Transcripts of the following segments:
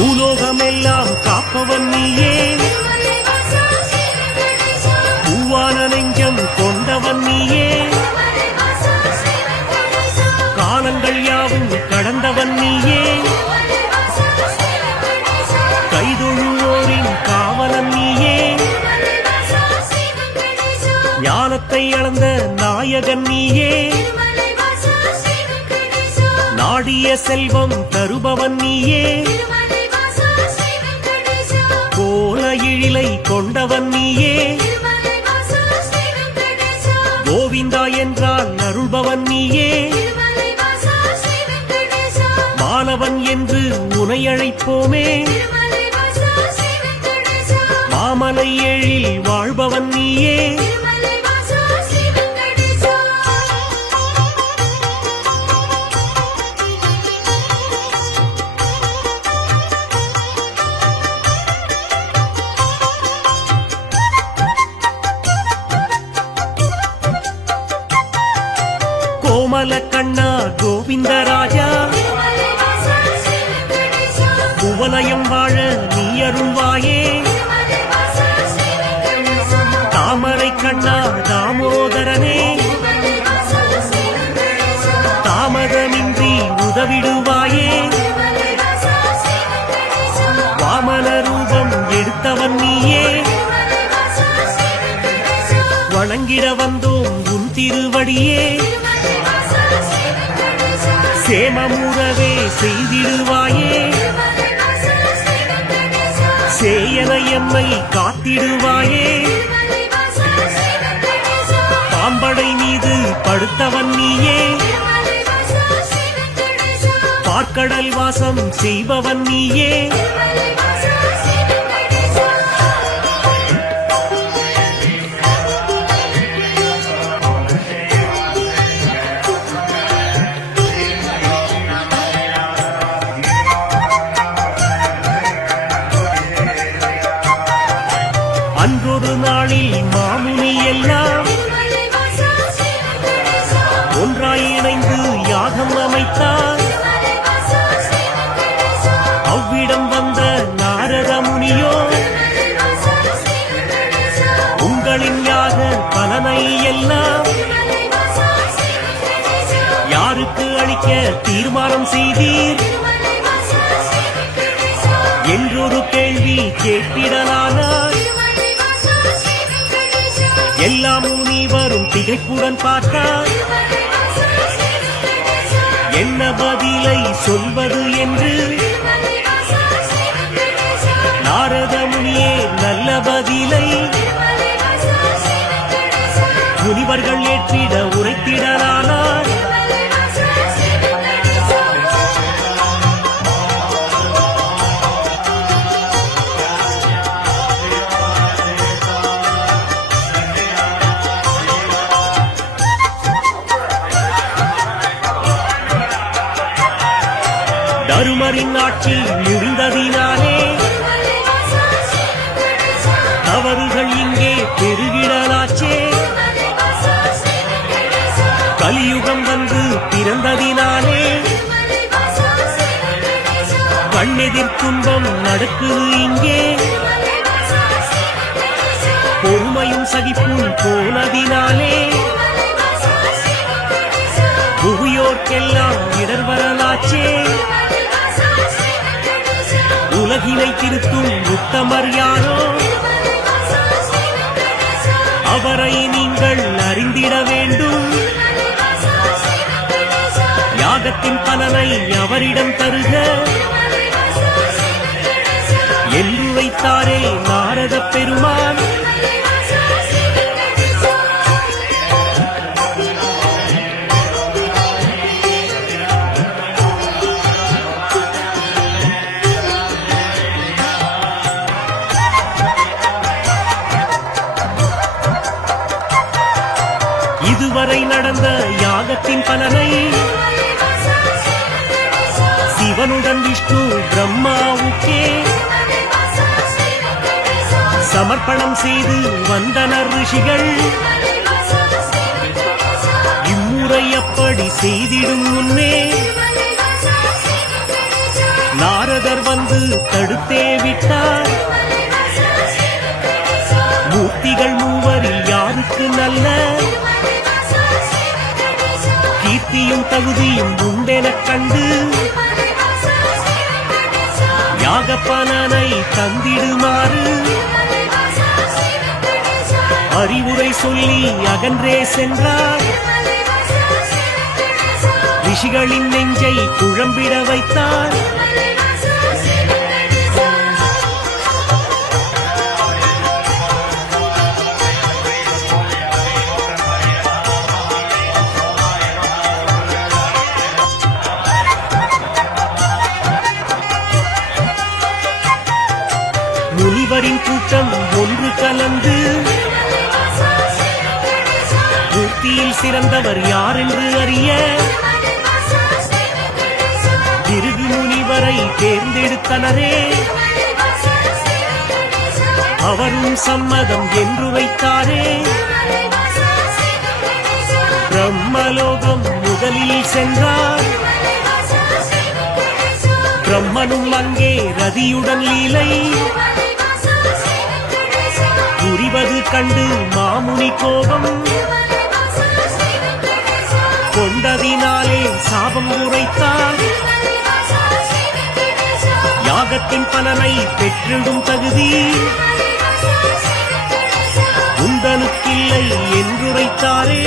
பூலோகமெல்லாம் காப்பவன் நீயே, பூவான நெஞ்சம் கொண்டவன் நீயே, காலங்கள் யாவும் கடந்தவன் நீயே, கைதொழுவோரின் காவலன் நீயே, ஞானத்தை அளந்த நாயகன் நீயே, நாடிய செல்வம் தருபவன் நீயே, கோல எழிலை கொண்டவன் நீயே, கோவிந்தா என்றால் அருள்பவன் நீயே, மாலவன் என்று உனை அழைப்போமே, மாமலை எழில் வாழ்பவன் நீயே, கோமல கண்ணா கோவிந்தராஜா, குவலயம் வாழ நீ அருள்வாயே, தாமரை கண்ணா தாமோதரனே, தாமதமின்றி உதவிடுவாயே, வாமன ரூபம் எடுத்தவன் நீயே, வணங்கிட வந்தோம் உன் திருவடியே, சேமமுறவே செய்திடுவாயே, சேயன எம்மை காத்திடுவாயே, பாம்படை மீது படுத்தவன் நீயே, பார்க்கடல் வாசம் செய்பவன் நீயே, அன்றொரு நாளில் மாமுனி எல்லாம் ஒன்றாய் இணைந்து யாகம் அமைத்தார், அவ்விடம் வந்த நாரத முனியோ உங்களின் யாக பலனை எல்லாம் யாருக்கு அளிக்க தீர்மானம் செய்தீர் என்றொரு கேள்வி கேட்டிடலானார், எல்லா முனிவரும் திகைப்புடன் பார்த்தார், என்ன பதிலை சொல்வது என்று, நாரத முனியே நல்ல பதிலை முனிவர்கள் ஏற்றிட உரைத்திடலானார், தருமரின் ஆட்சி முடிந்ததினாலே தவறுகள் இங்கே பெருகிடலாச்சே, கலியுகம் வந்து பிறந்ததினாலே கண்ணெதிர் துன்பம் நடக்குது இங்கே, பொறுமையும் சகிப்பும் போனதினாலே புவியோர்க்கெல்லாம் இடர் வரலாச்சே, உலகினை திருத்தும் உத்தமர் யாரோ அவரை நீங்கள் அறிந்திட வேண்டும், யாகத்தின் பலனை அவரிடம் தருக என்று வைத்தாரே நாரத பெருமான். இதுவரை நடந்த யாகத்தின் பலனை சிவனுடன் விஷ்ணு பிரம்மாவுக்கே சமர்ப்பணம் செய்து வந்தனர் ரிஷிகள். இம்முறை அப்படி செய்திடும் முன்னே நாரதர் வந்து தடுத்தே விட்டார். மூர்த்திகள் மூவரில் யாருக்கு நல்ல கீர்த்தியும் தகுதியும் உண்டெனக் கண்டு யாகப்பலனை தந்திடுமாறு அறிவுரை சொல்லி அகன்றே சென்றார். ரிஷிகளின் நெஞ்சை குழம்பிட வைத்தார். முனிவரின் கூட்டம் ஒன்று கலந்து மூர்த்தியில் சிறந்தவர் யார் என்று அறிய பிருகு முனிவரை தேர்ந்தெடுத்தனரே. அவரும் சம்மதம் என்று வைத்தாரே. பிரம்மலோகம் முதலில் சென்றார். பிரம்மனும் அங்கே ரதியுடன் லீலை புரிவது கண்டு மாமுனி கோபம் கொண்டதினாலே சாபம் உரைத்தார். யாகத்தின் பலனை பெற்றிடும் தகுதி உந்தனுக்கில்லை என்றுரைத்தாரே.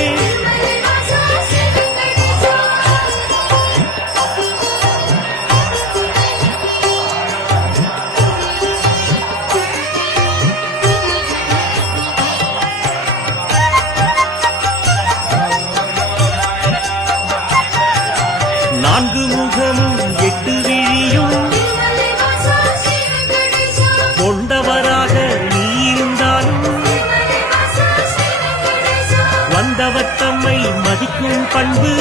நான்கு முகமும் எட்டு விழியும் கொண்டவராக நீ இருந்தாலும் வந்தவர் தம்மை மதிக்கும் பண்பு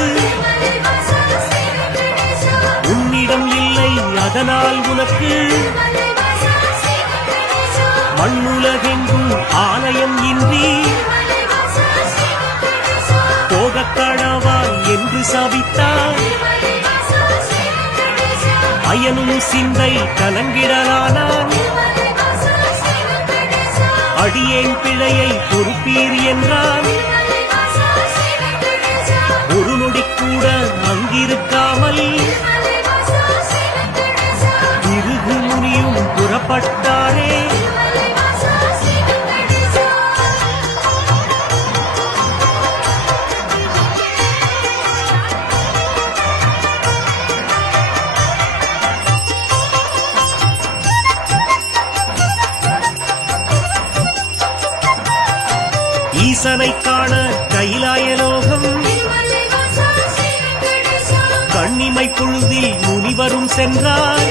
உன்னிடம் இல்லை. அதனால் உனக்கு மண்ணுலகெங்கும் ஆலயம் இன்றி போகக்கடவா என்று சாபித்தார். அயனும் சிந்தை கலங்கிடலானான். அடியேன் பிழையை பொறுப்பீர் என்றான். ஒரு நொடி கூட அங்கிருக்காமல் பிருகு முனியும் புறப்பட்டாரே. ஈசனை காண கைலாயலோகம் கண்ணிமை பொழுதில் முனிவரும் சென்றார்.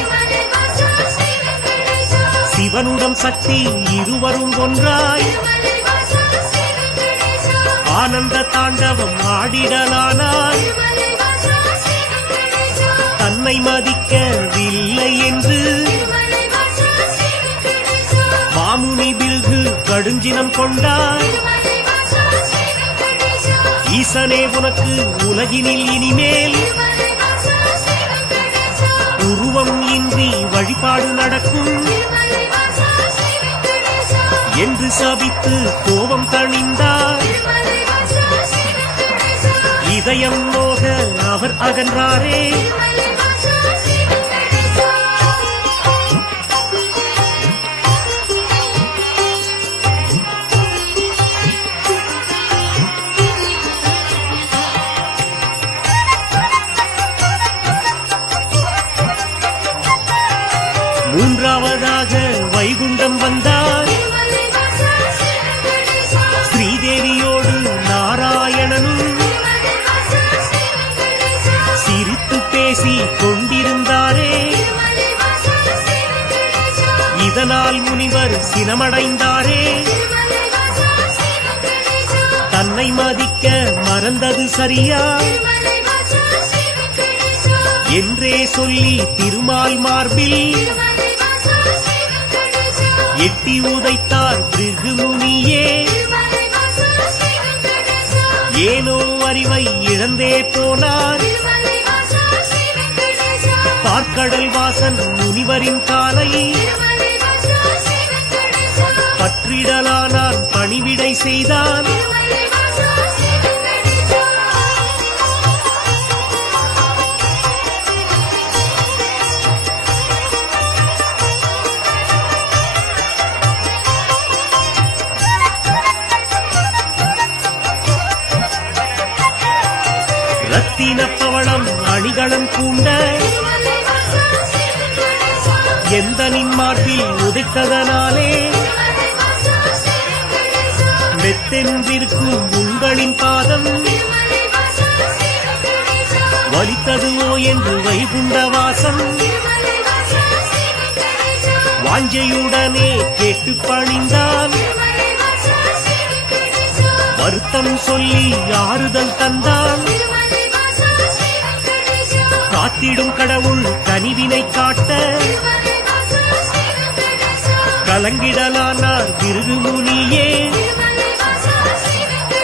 சிவனுடன் சக்தி இருவரும் ஒன்றாய் ஆனந்த தாண்டவம் ஆடிடலானார். தன்னை மதிக்கவில்லை என்று மாமுனி பிருகு கடுஞ்சினம் கொண்டார். ஈசனே உனக்கு உலகினில் இனிமேல் உருவம் இன்றி வழிபாடு நடக்கும் என்று சபித்து கோபம் தணிந்தார். இதயம் நோக அவர் அகன்றாரே. மூன்றாவதாக வைகுண்டம் வந்தார். ஸ்ரீதேவியோடு நாராயணனும் சிரித்து பேசி கொண்டிருந்தாரே. இதனால் முனிவர் சினமடைந்தாரே. தன்னை மதிக்க மறந்தது சரியா என்றே சொல்லி திருமால் மார்பில் எட்டி உதைத்தார் பிருகு முனியே. ஏனோ அறிவை இழந்தே போனார். பார்க்கடல் வாசன் முனிவரின் காலை பற்றிடலானான் பணிவிடை செய்தான் ரத்தின பவளம் அணிகளம் பூண்ட எந்தனின் மார்பில் உதைத்ததனாலே மெத்தென்றிருக்கும் உங்களின் பாதம் வலித்ததுவோ என்று வைகுண்ட வாசம் வாஞ்சையுடனே கேட்டு பணிந்தான் வருத்தம் சொல்லி ஆறுதல் தந்தான் காத்திடும் கடவுள் கனிவினை காட்ட கலங்கிடலானார் பிருகு முனியே